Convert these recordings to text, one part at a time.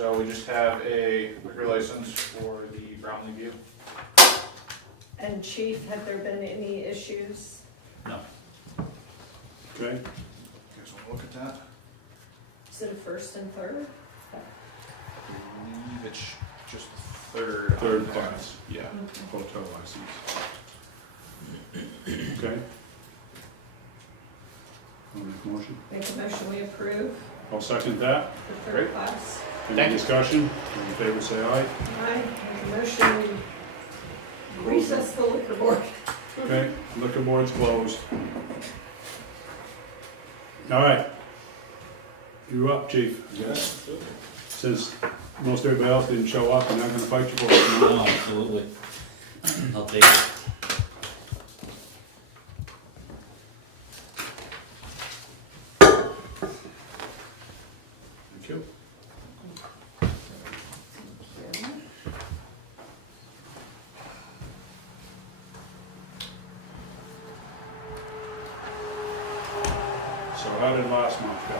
So we just have a liquor license for the Brownlee View. And Chief, have there been any issues? No. Okay, You guys wanna look at that? Is it a first and third? I believe it's just third. third on there. class, yeah, hotel license. Okay. I'll make a motion. Make a motion, we approve I'll second that. the Great. third class. Any Thank you. discussion? All in favor, say aye. Aye, make a motion, we recess the liquor board. Okay, liquor board's closed. All right. You're up, chief. Yes. Since most everybody else didn't show up, I'm not gonna fight you for it. No, absolutely. I'll take it. Thank you. So how did last month go?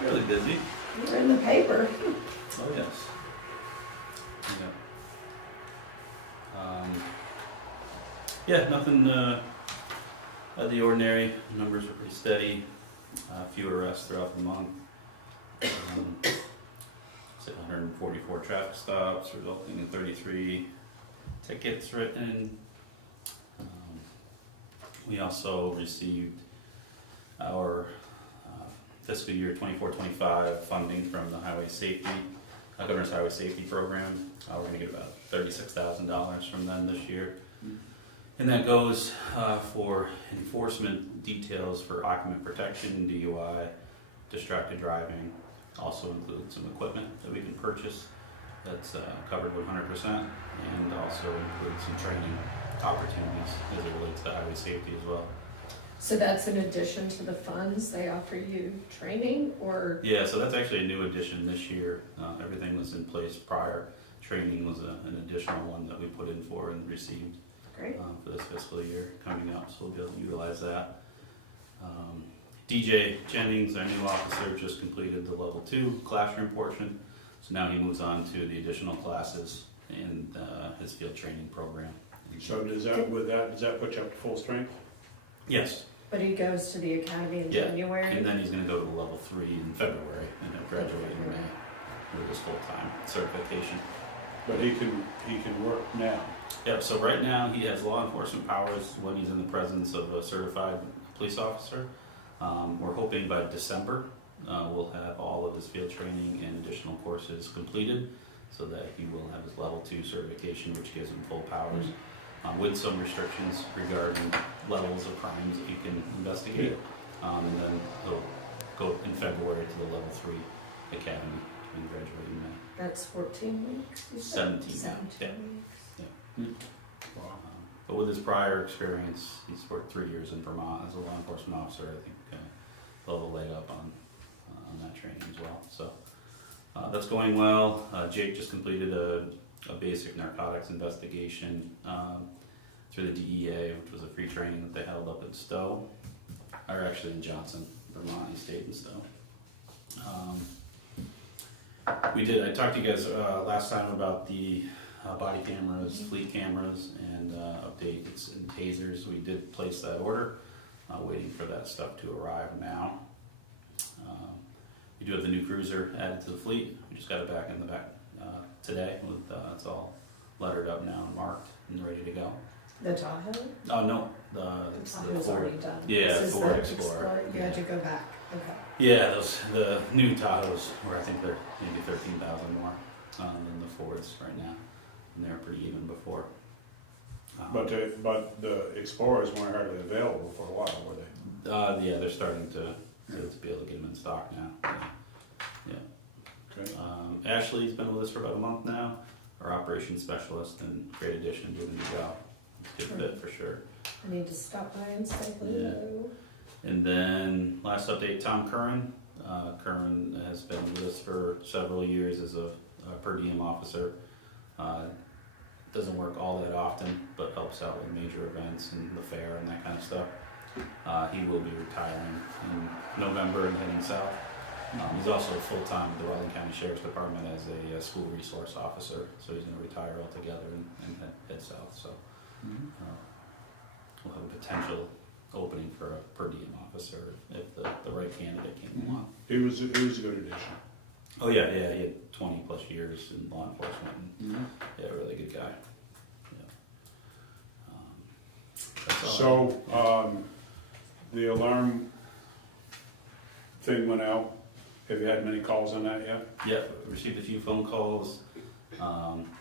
Fairly busy. You're in the paper. Oh, yes. Yeah, nothing out of the ordinary. Numbers are pretty steady. Few arrests throughout the month. Say 144 traffic stops, resulting in 33 tickets written. We also received our fiscal year 24-25 funding from the Highway Safety, Governor's Highway Safety Program. We're going to get about $36,000 from them this year. And that goes for enforcement details for occupant protection, DUI, distracted driving. Also includes some equipment that we can purchase that's covered 100%, and also includes some training opportunities as it relates to highway safety as well. So that's in addition to the funds, they offer you training or? Yeah, so that's actually a new addition this year. Everything was in place prior. Training was an additional one that we put in for and received Great. for this fiscal year coming up, so we'll be able to utilize that. DJ Jennings, our new officer, just completed the level 2 classroom portion, so now he moves on to the additional classes in his field training program. So does that put you up to full strength? Yes, But he goes to the academy in Yeah, January? and then he's going to go to the level 3 in February, and he'll graduate in May with his full-time certification. But he can work now. Yep, so right now he has law enforcement powers when he's in the presence of a certified police officer. We're hoping by December we'll have all of his field training and additional courses completed so that he will have his level 2 certification, which gives him full powers with some restrictions regarding levels of crimes that he can investigate. And then he'll go in February to the level 3 academy and graduate in May. That's 14 weeks? you said? 17 now, 17 yeah. weeks. Wow. But with his prior experience, he's worked 3 years in Vermont as a law enforcement officer. I think he'll have a leg up on that training as well. So that's going well. Jake just completed a basic narcotics investigation through the DEA, which was a free training that they held up in Stowe, or actually in Johnson, Vermont. He stayed in Stowe. I talked to you guys last time about the body cameras, fleet cameras, and updates and tasers. We did place that order, waiting for that stuff to arrive now. We do have the new cruiser added to the fleet. We just got it back in the back today. It's all lettered up now and marked and ready to go. The Tahoe? Oh no, The it's Tahoe's already done. Yeah, This is Ford the Explorer. You had to go back, okay. Yeah, the new Tahoes were, I think they're maybe 13,000 more than the Fords right now, and they were pretty even before. But the Explorers weren't hardly available for a while, were they? Yeah, they're starting to be able to get them in stock now. Yeah. Okay. Ashley's been with us for about a month now, our operations specialist, and great addition, doing a good job. Good fit for sure. I need to stop by and say hello. And then last update, Tom Curran. Curran has been with us for several years as a per diem officer. Doesn't work all that often, but helps out with major events and the fair and that kind of stuff. He will be retiring in November and heading south. He's also full-time with the Rutland County Sheriff's Department as a school resource officer, so he's gonna retire altogether and head south, so. We'll have a potential opening for a per diem officer if the right candidate came along. He was a good addition. Oh, yeah, he had 20+ years in law enforcement, and, yeah, really good guy. Yeah. That's all So, the alarm thing went out. Have you had many calls on that yet? Yeah, received a few phone calls,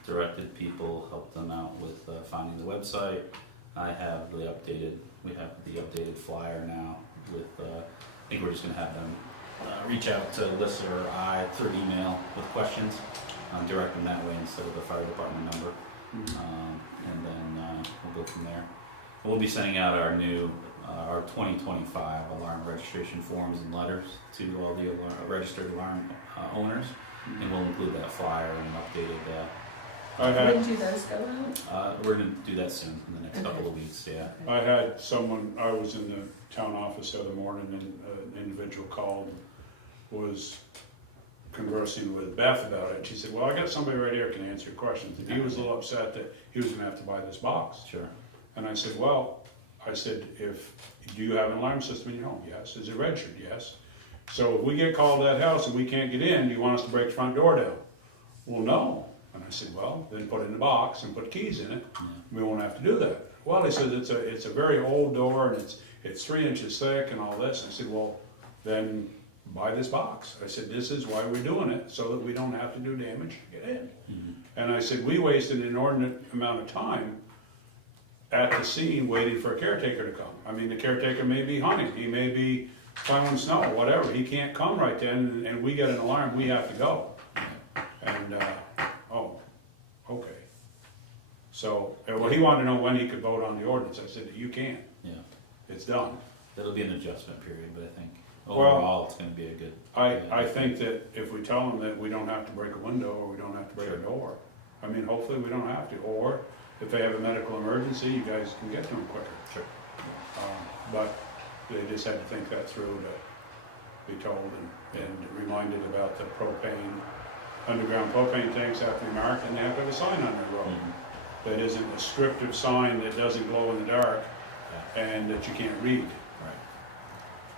directed people, helped them out with finding the website. We have the updated flyer now with, I think we're just gonna have them reach out to Alyssa or I through email with questions, direct them that way instead of the fire department number. And then we'll go from there. And we'll be sending out our new, our 2025 alarm registration forms and letters to all the registered alarm owners, and we'll include that flyer and updated. When do those go out? We're gonna do that soon in the next couple of weeks. Yeah. I had someone, I was in the town office the other morning, and an individual called, was conversing with Beth about it. She said, well, I got somebody right here who can answer your questions. And he was a little upset that he was gonna have to buy this box. Sure. And I said, well, do you have an alarm system in your home? Yes. Is it registered? Yes. So if we get called to that house and we can't get in, do you want us to break the front door down? Well, no. And I said, well, then put it in the box and put keys in it. Yeah. We won't have to do that. Well, he said, it's a very old door, and it's 3 inches thick and all this. I said, well, then buy this box. I said, this is why we're doing it, so that we don't have to do damage to get in. And I said, we wasted an inordinate amount of time at the scene waiting for a caretaker to come. I mean, the caretaker may be hunting, he may be plowing snow, whatever. He can't come right then, and we get an alarm, we have to go. And, okay. So, well, he wanted to know when he could vote on the ordinance. I said, you can't. Yeah. It's done. That'll be an adjustment period, but I think Well, overall it's gonna be a good. I think that if we tell them that we don't have to break a window, or we don't have to break a door, I mean, hopefully we don't have to. Or if they have a medical emergency, you guys can get to them quicker. Sure. But they just had to think that through, to be told and reminded about the underground propane tanks after the American, they have to have a sign on their road. That isn't a descriptive sign that doesn't glow in the dark and that you can't read. Right.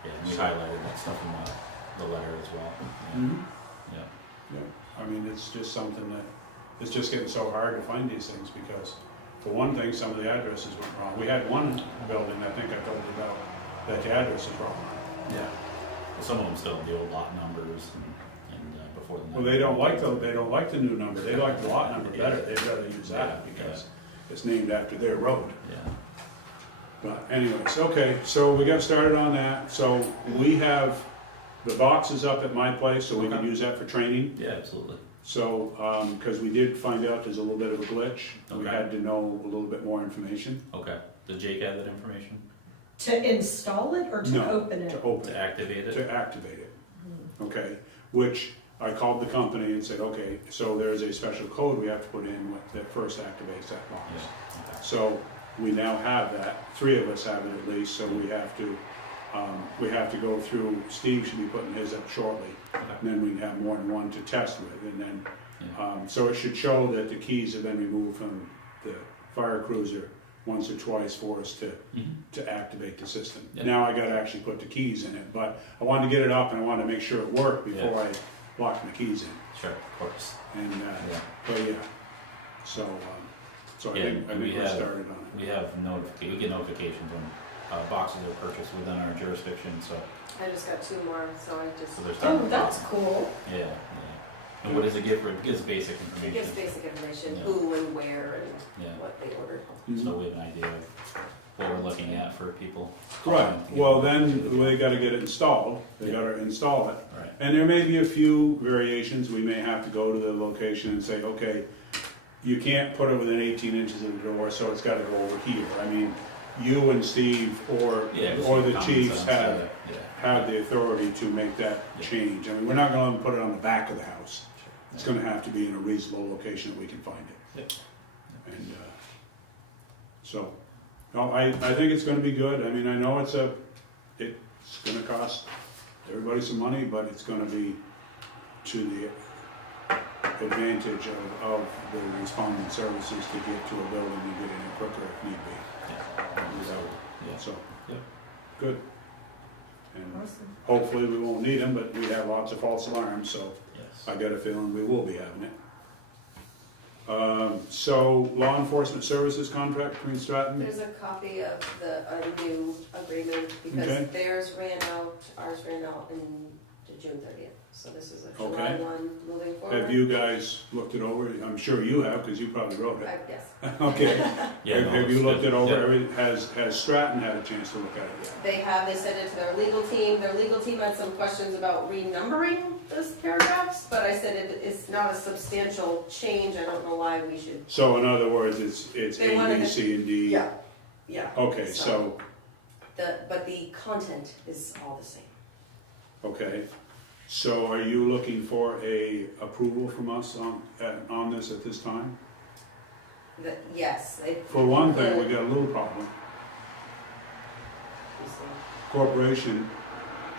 Yeah, and we highlighted that stuff in the letter as well. Yeah. Yeah, I mean, it's just something that, it's just getting so hard to find these things because, for one thing, some of the addresses went wrong. We had one building, I think I told you about, that the address is wrong. Yeah. Well, some of them still have the old lot numbers and before the. Well, they don't like the new number. They like the lot number better. They'd rather use that because it's named after their road. Yeah. But anyways, okay, so we got started on that. So we have the boxes up at my place, so we can use that for training. Yeah, absolutely. So, because we did find out there's a little bit of a glitch. We Okay. had to know a little bit more information. Okay. Did Jake add that information? To install it or to No, open it? To open To it, activate it? to activate it. Okay, which I called the company and said, okay, so there's a special code we have to put in that first activates that box. Yeah. Okay. So we now have that, 3 of us have it at least, so we have to go through, Steve should be putting his up shortly. Okay. And then we can have more than one to test with, and then, Yeah. so it should show that the keys have been removed from the fire cruiser once or twice for us to activate the system. Yeah. Now I gotta actually put the keys in it, but I wanted to get it up and I wanted to make sure it worked before I locked my keys in. Sure, of course. And, Yeah. but yeah, so I Yeah, think we we're have- started on it. We get notifications when boxes are purchased within our jurisdiction, so I just got 2 more, so I just, they're starting. Oh, that's cool. Yeah. And what does it give for? It gives basic it information. gives basic information, Yeah. who and where and Yeah. what they ordered. So we have an idea of what we're looking at for people. Right, well then, they gotta get it installed, they gotta install it. Right. And there may be a few variations, we may have to go to the location and say, okay, you can't put it within 18 inches of the door, so it's gotta go over here. I mean, you and Steve or the common chiefs sense, have the authority to make that change. I mean, we're not gonna put it on the back of the house. It's gonna have to be in a reasonable location that we can find it. And, so, no, I think it's gonna be good. I mean, I know it's gonna cost everybody some money, but it's gonna be to the advantage of the responding services to get to a building and get in there quicker if need be. Yeah. So, Yeah. good. And Awesome. hopefully we won't need them, but we have lots of false alarms, so Yes. I got a feeling we will be having it. So law enforcement services contract between Stratton, There's a copy of a new agreement, because Okay. theirs ran out, ours ran out in June 30th. So this is a July Okay. 1 moving forward. have you guys looked it over? I'm sure you have, because you probably wrote it. Yes. Okay. Yeah, no, Have you it's looked good. it over? Yeah. Has Stratton had a chance to look at it yet? They have, they sent it to their legal team. Their legal team had some questions about renumbering those paragraphs, but I said it's not a substantial change. I don't know why we should. So in other words, it's They A, wanted B, to- C, and D? Yeah. Yeah. Okay, so, But the content is all the same. okay. So are you looking for a approval from us on this at this time? Yes. For one thing, we got a little problem. Corporation,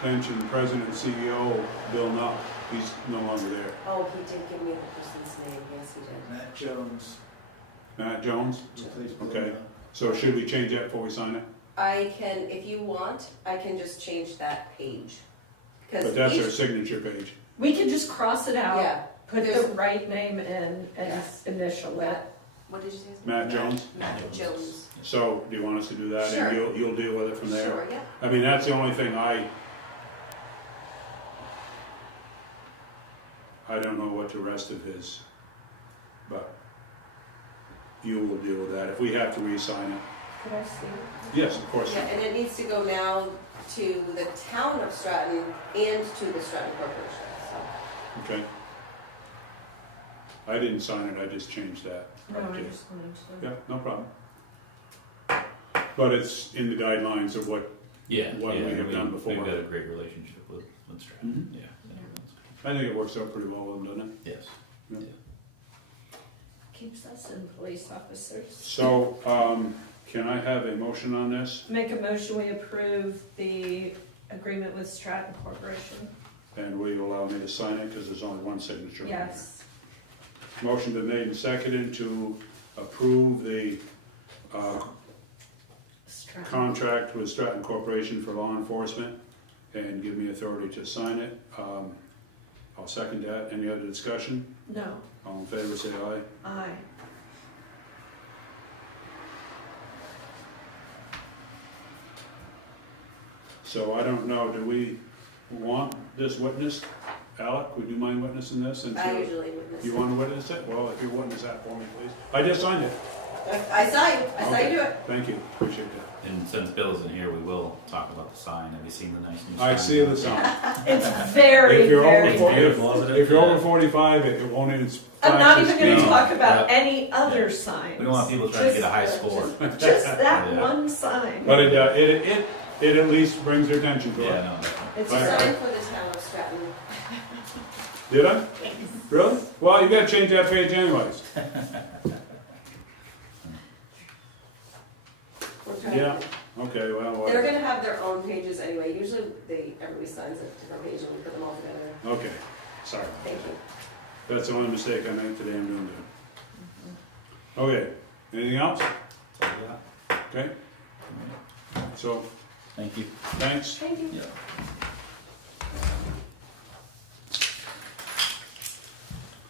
pension, president, and CEO, Bill Nutt, he's no longer there. Oh, he did give me the person's name. Yes, he did. Matt Jones. Matt Jones? Replaced Bill Okay. Nutt. So should we change that before we sign it? I can, if you want, I can just change that page. But that's our each- signature page. We can just cross it out, Yeah. put the There's- right name in and Yes. initial it. What did you say? his name? Matt Jones? Matt Jones. So do you want us to do that? Sure. And you'll deal with it from there? Sure, yeah. I mean, that's the only thing I don't know what the rest of his, but you will deal with that. If we have to re-sign it, Could I see it? yes, of course. Yeah, and it needs to go now to the town of Stratton and to the Stratton Corporation, so. Okay. I didn't sign it, I just changed that. No, I Okay. just wanted to. Yeah, no problem. But it's in the guidelines of what, Yeah. What we have done before. We've got a great relationship with Stratton. Yeah. I think it works out pretty well with them, doesn't it? Yes. Yeah. Keeps us in police officers. So, can I have a motion on this? Make a motion, we approve the agreement with Stratton Corporation. And will you allow me to sign it, because there's only one signature on here? Yes. Motion been made and seconded to approve the Stratton. contract with Stratton Corporation for law enforcement and give me authority to sign it. I'll second that. Any other discussion? No, All in favor, say aye. aye. So I don't know, do we want this witnessed? Alec, would you mind witnessing this? And I usually witness. you want to witness it? Well, if you witness that for me, please. I just signed it. I saw you do it. Thank you, appreciate that. And since Bill isn't here, we will talk about the sign. Have you seen the nice new sign? I see the sign. It's very, If you're over very four- good. Beautiful, isn't it? If you're over Yeah. 45, it won't even. I'm not flash even the gonna screen. talk about Yeah. any other signs. We don't want people trying to get a high score. Just that Yeah. one sign. But it at least brings their attention to it. Yeah, no, definitely. It's Right. Sign for the town of Stratton. Did I? Really? Well, you gotta change that page anyways. We're trying Yeah, to- okay, well, They're whatever. gonna have their own pages anyway. Usually everybody signs a different page and we put them all together. Okay, sorry. Thank you. That's the only mistake I made today, I'm doing that. Okay, anything else? Okay, so, Thank you. thanks. Thank you. Yeah.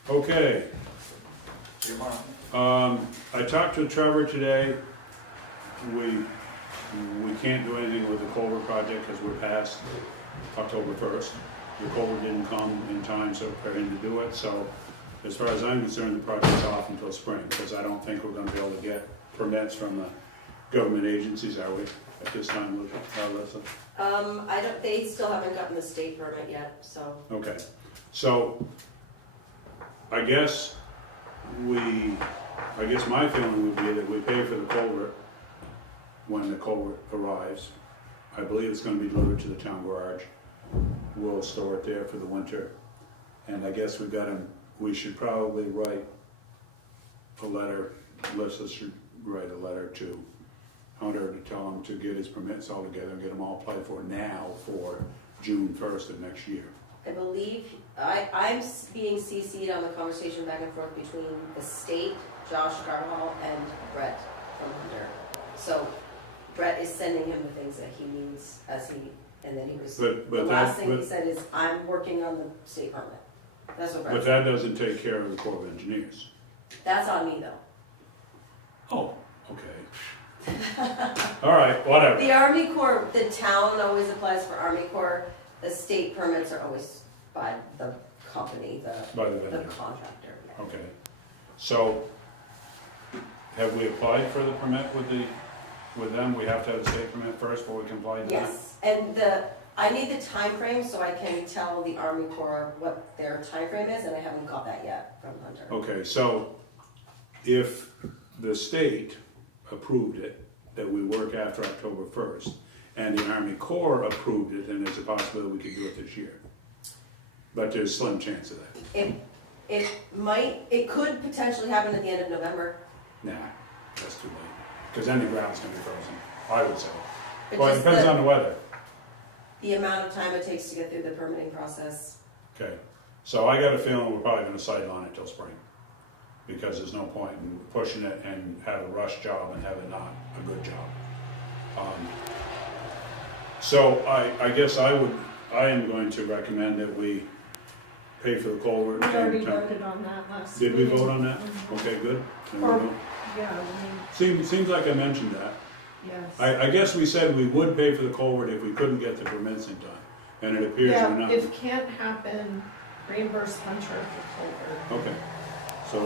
Okay, Your mom. I talked to Trevor today. We can't do anything with the culvert project because we're past October 1st. The culvert didn't come in time so for him to do it, so as far as I'm concerned, the project's off until spring, because I don't think we're gonna be able to get permits from the government agencies, are we, at this time, Alyssa? They still haven't gotten the state permit yet, so. Okay, so I guess my feeling would be that we pay for the culvert when the culvert arrives. I believe it's gonna be delivered to the town garage. We'll store it there for the winter. And I guess we should probably write a letter, Alyssa should write a letter to Hunter to tell him to get his permits all together and get them all applied for now for June 1st of next year. I believe, I'm being CC'd on the conversation back and forth between the state, Josh Carvajal, and Brett from Hunter. So Brett is sending him the things that he needs and then he was, the last thing he said is, I'm working on the state permit. That's what Brett But said. that doesn't take care of the Corps of Engineers. That's on me though. Oh, okay. All right, whatever. The Army Corps, the town always applies for Army Corps. The state permits are always by the company, By the the vendor. contractor. Yeah. Okay. So, have we applied for the permit with them? We have to have the state permit first before we can apply to that? Yes, and I need the time frame so I can tell the Army Corps what their time frame is, and I haven't got that yet from Hunter. Okay, so if the state approved it, that we work after October 1st, and the Army Corps approved it, then there's a possibility we could do it this year. But there's a slim chance of that. It could potentially happen at the end of November. Nah, that's too late. Because then the ground's gonna be frozen, I would say. But Well, it just depends on the weather. the amount of time it takes to get through the permitting process. Okay, so I got a feeling we're probably gonna sideline it till spring. Because there's no point in pushing it and have a rush job and have it not a good job. So I guess I am going to recommend that we pay for the culvert. We already voted on that last Did we meeting. vote on that? Mhm. Okay, good. Then we Or- don't- Yeah, I mean, Seems like I mentioned that. yes. I guess we said we would pay for the culvert if we couldn't get the permits in time, and it appears we're Yeah, not. if can't happen, reimburse Hunter for culvert. Okay, so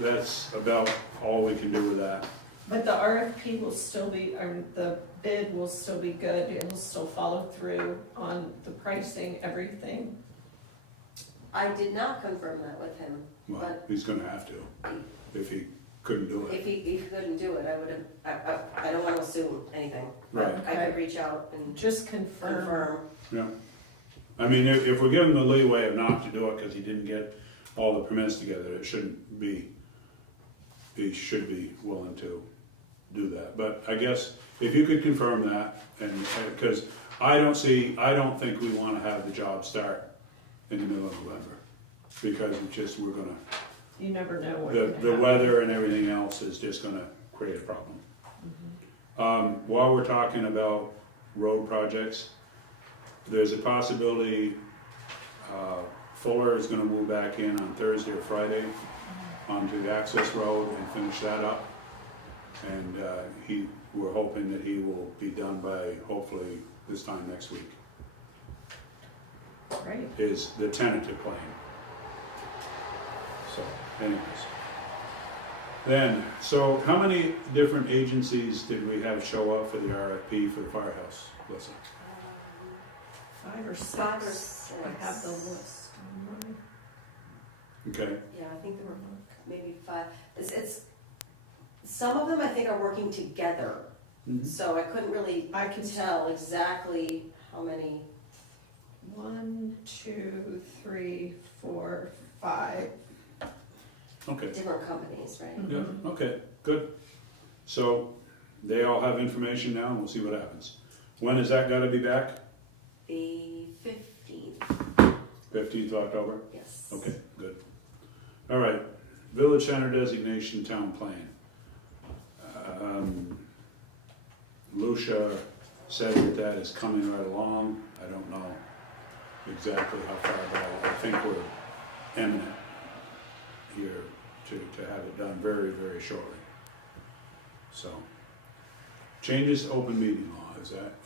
that's about all we can do with that. But the RFP will still be, or the bid will still be good, it'll still follow through on the pricing, everything. I did not confirm that with him. Well, But- he's gonna have to, if he couldn't do it. If he couldn't do it, I would have, I don't want to assume anything. Right. I could reach out and Just confirm. confirm. Yeah. I mean, if we're giving him the leeway of not to do it because he didn't get all the permits together, it shouldn't be, he should be willing to do that. But I guess if you could confirm that, and, because I don't think we want to have the job start in the middle of November. Because it's just, we're gonna, You never know what the could happen. weather and everything else is just gonna create a problem. While we're talking about road projects, there's a possibility, Fuller is gonna move back in on Thursday or Friday onto the access road and finish that up. And, we're hoping that he will be done by hopefully this time next week, Right. is the tentative plan. So, anyways. Then, so how many different agencies did we have show up for the RFP for the firehouse, Melissa? 5 or 6. 5 or 6. I have the list online. Okay, Yeah, I think there were maybe 5. It's some of them I think are working together, so I couldn't really I can tell exactly how many. 1, 2, 3, 4, 5. okay, Different companies, right? yeah, okay, good. So, they all have information now, and we'll see what happens. When is that gotta be back? The 15th, 15th of October? yes. Okay, good. All right, village center designation, town plan. Lucia said that is coming right along. I don't know exactly how far, but I think we're imminent here to have it done very, very shortly. So, changes to open meeting law,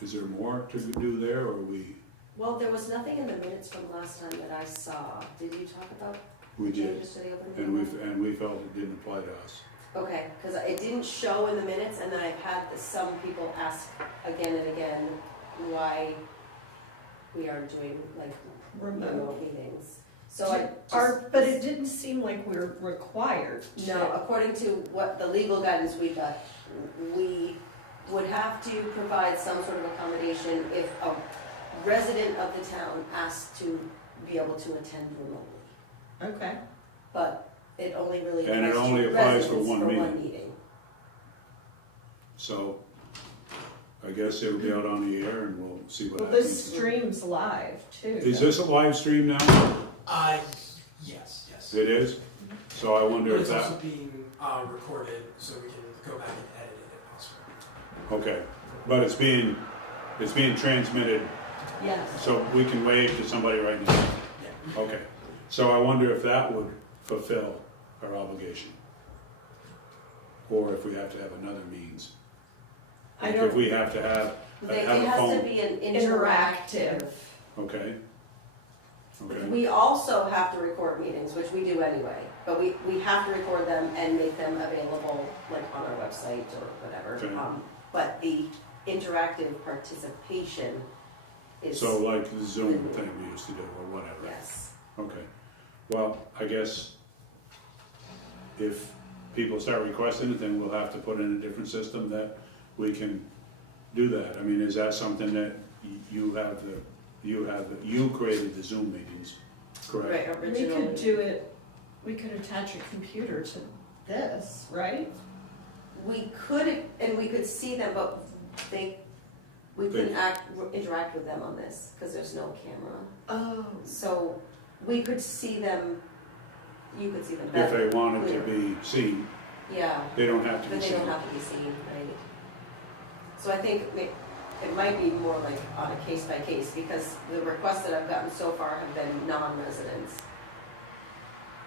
is there more to do there, or are we? Well, there was nothing in the minutes from last time that I saw. Did you talk about We did, changes to the open meeting? and we felt it didn't apply to us. Okay, because it didn't show in the minutes, and then I've had some people ask again and again why we are doing like remote meetings. So I just, But it didn't seem like we were required to. no, according to what the legal guidance we got, we would have to provide some sort of accommodation if a resident of the town asked to be able to attend remotely. Okay. But it only really And it applies only to applies for residents one for meeting. one meeting. So, I guess it'll be out on the air and we'll see what Well, happens. this stream's live too. Is this a live stream now? Yes, yes. It is? So I wonder But if it's that, also being recorded, so we can go back and edit it if possible. okay. But it's being transmitted, Yes. so we can wave to somebody right now. Yeah. Okay. So I wonder if that would fulfill our obligation. Or if we have to have another means. I Like don't. if we have to have It a has to phone. be an Interactive. interactive. Okay. Okay. We also have to record meetings, which we do anyway, but we have to record them and make them available, like on our website or whatever. Okay. But the interactive participation is, So like the Zoom thing we used to do or whatever. yes. Okay. Well, I guess if people start requesting it, then we'll have to put in a different system that we can do that. I mean, is that something that you created the Zoom meetings, correct? Right, We originally. could do it, we could attach a computer to this, right? We could, and we could see them, but we couldn't interact with them on this, because there's no camera. Oh. So we could see them, you could see them If better. they wanted to be seen, Yeah, they don't have to be but they seen. don't have to be seen, right? So I think it might be more like on a case by case, because the requests that I've gotten so far have been non-residents.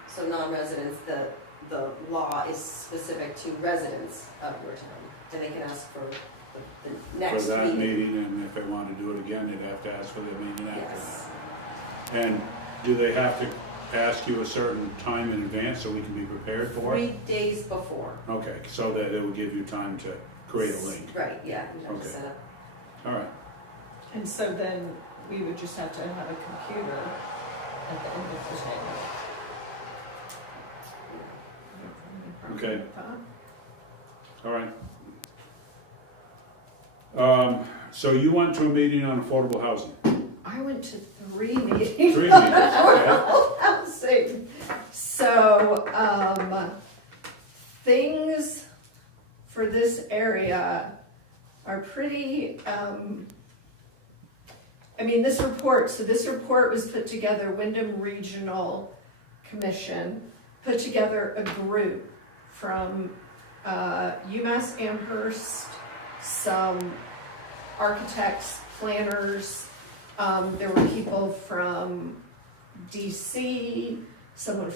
So non-residents, the law is specific to residents of your town, and they can ask for the next For that meeting. meeting, and if they want to do it again, they'd have to ask for their meeting after Yes. that. And do they have to ask you a certain time in advance so we can be prepared for it? 3 days before. Okay, so that it will give you time to create a link. Right, yeah, you have to Okay. set up. All right, And so then we would just have to have a computer at the end of the day. Okay. all right. So you went to a meeting on affordable housing? I went to 3 meetings. 3 meetings, okay. Housing. So, things for this area are pretty, I mean, this report was put together, Wyndham Regional Commission put together a group from UMass Amherst, some architects, planners, there were people from DC, someone from